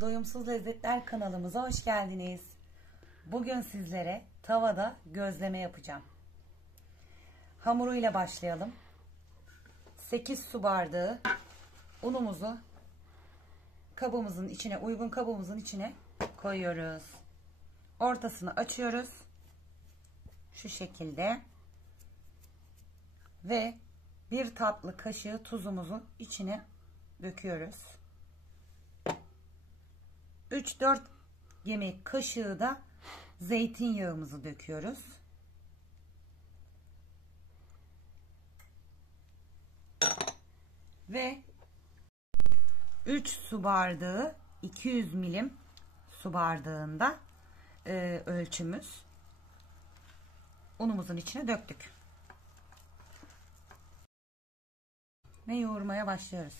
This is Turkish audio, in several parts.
Doyumsuz Lezzetler kanalımıza hoş geldiniz. Bugün sizlere tavada gözleme yapacağım. Hamuruyla başlayalım. 8 su bardağı unumuzu kabımızın içine, uygun kabımızın içine koyuyoruz. Ortasını açıyoruz. Şu şekilde. Ve bir tatlı kaşığı tuzumuzu içine döküyoruz. 3-4 yemek kaşığı da zeytinyağımızı döküyoruz. Ve 3 su bardağı 200 milim su bardağında ölçümüz unumuzun içine döktük. Ve yoğurmaya başlıyoruz.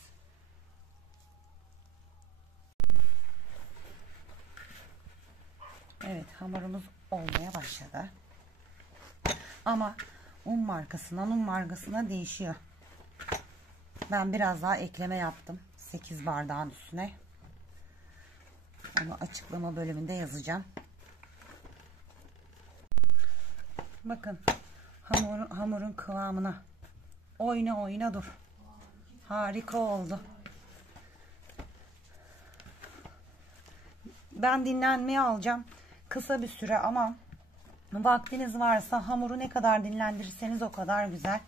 Evet, hamurumuz olmaya başladı. Ama un markasına değişiyor. Ben biraz daha ekleme yaptım. 8 bardağın üstüne. Onu açıklama bölümünde yazacağım. Bakın hamurun kıvamına. Oyna dur. Harika oldu. Ben dinlenmeye alacağım. Kısa bir süre ama vaktiniz varsa hamuru ne kadar dinlendirirseniz o kadar güzel.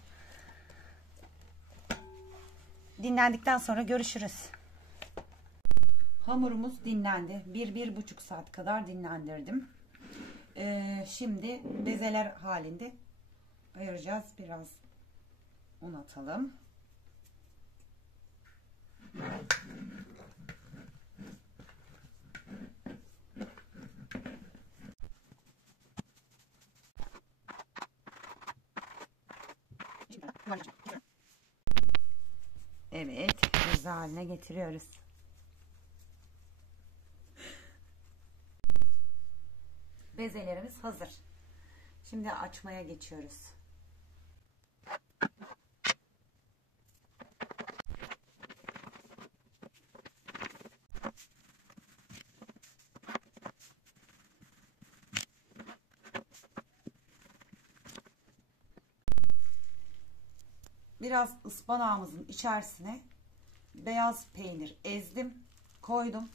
Dinlendikten sonra görüşürüz. Hamurumuz dinlendi. 1-1,5 saat kadar dinlendirdim. Şimdi bezeler halinde ayıracağız. Biraz un atalım. Evet, beze haline getiriyoruz. Bezelerimiz hazır. Şimdi açmaya geçiyoruz. Biraz ıspanağımızın içerisine beyaz peynir ezdim, koydum.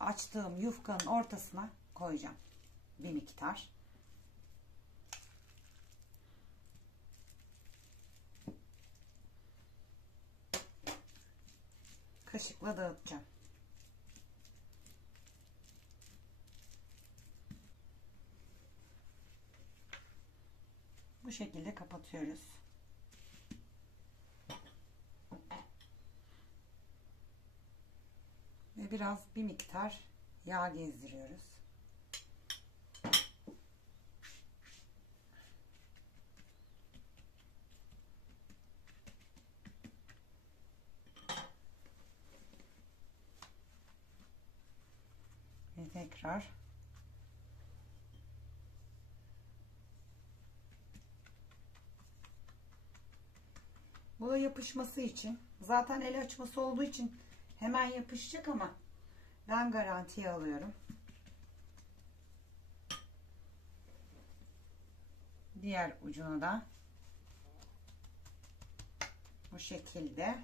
Açtığım yufkanın ortasına koyacağım bir miktar. Kaşıkla dağıtacağım. Bu şekilde kapatıyoruz. Ve biraz bir miktar yağ gezdiriyoruz. Ve tekrar bu da yapışması için, zaten el açması olduğu için hemen yapışacak ama ben garantiye alıyorum. Diğer ucunu da bu şekilde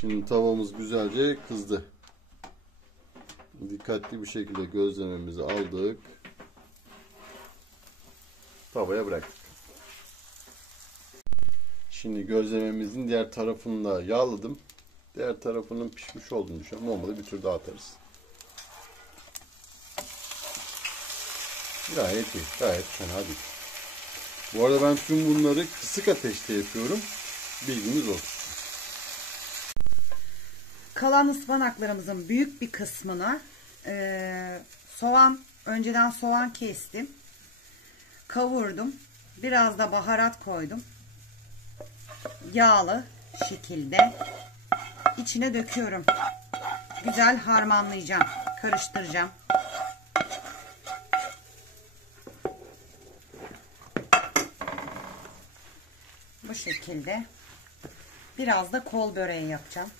Şimdi tavamız güzelce kızdı. Dikkatli bir şekilde gözlememizi aldık. Tavaya bıraktık. Şimdi gözlememizin diğer tarafını da yağladım. Diğer tarafının pişmiş olduğunu düşünüyorum. Olmadı bir tur daha atarız. Gayet iyi. Gayet fena değil. Bu arada ben tüm bunları kısık ateşte yapıyorum. Bilginiz olsun. Kalan ıspanaklarımızın büyük bir kısmını önceden soğan kestim. Kavurdum. Biraz da baharat koydum. Yağlı şekilde içine döküyorum. güzel harmanlayacağım. Karıştıracağım. Bu şekilde. Biraz da kol böreği yapacağım.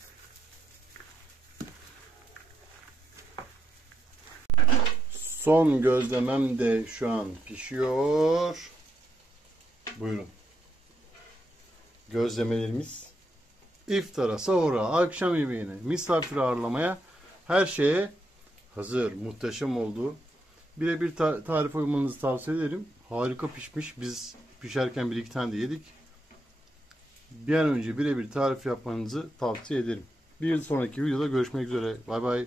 Son gözlemem de şu an pişiyor. Buyurun. Gözlemelerimiz iftara, sahura, akşam yemeğine, misafir ağırlamaya, her şeye hazır. Muhteşem oldu. Birebir tarif uymanızı tavsiye ederim. Harika pişmiş. Biz pişerken bir iki tane de yedik. Bir an önce birebir tarif yapmanızı tavsiye ederim. Bir sonraki videoda görüşmek üzere. Bay bay.